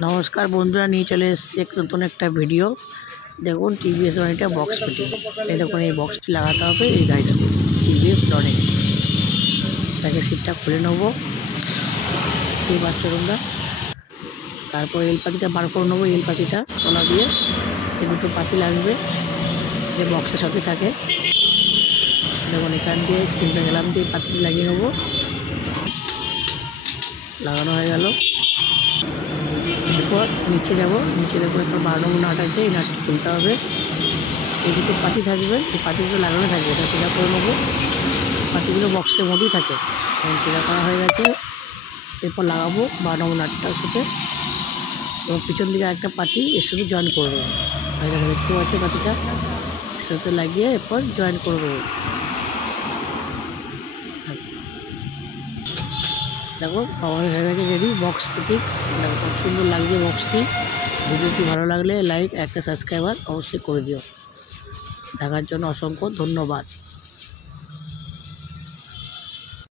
नमस्कार बंधुरा नहीं चले एक नतून एक भिडियो देखो टीवीएस गाड़ी बक्स फिटिंग ये देखो ये बक्सटी लागाते हैं ये गाड़ी टीवीएस डॉने ताकि सीटा खुले नेब ये बाच्चा तुम्हारा तारपर एल पातीटा बार करे नेब एल पातीटा तला दिए ये दुटो पाती लागबे ये बक्सের সাথে থাকে দেখুন এখান দিয়ে চিমটা গেলাম দিয়ে পাতিটি লাগিয়ে নেব লাগানো হয়ে গেল এরপর নিচে যাব নিচে দেখো একটা 12 নম্বর নাট আছে এই নাটটি খুলতে হবে এই দুটো পাতি থাকবে এই পাতিগুলো লাগানো থাকবে এটা সেটা করে নেব পাতিগুলো বক্সের মধ্যেই থাকে এখন সেটা করা হয়ে গেছে এরপর লাগাবো 12 নম্বর নাটটার সাথে এবং পিছন দিকে একটা পাতি এর সাথে জয়েন করে দেবো এই দেখো দেখতে পাচ্ছ পাতিটা এর সাথে লাগিয়ে এরপর জয়েন করে দেবো देखो हमारे हो गए रेडी बक्स फिटिंग देखो खूब सुंदर लगे बक्सटी भिडियोटी भालो लागले लाइक एक सब्सक्राइबार अवश्य कर दिओ देखार जोन्नो असंख्य धन्यवाद।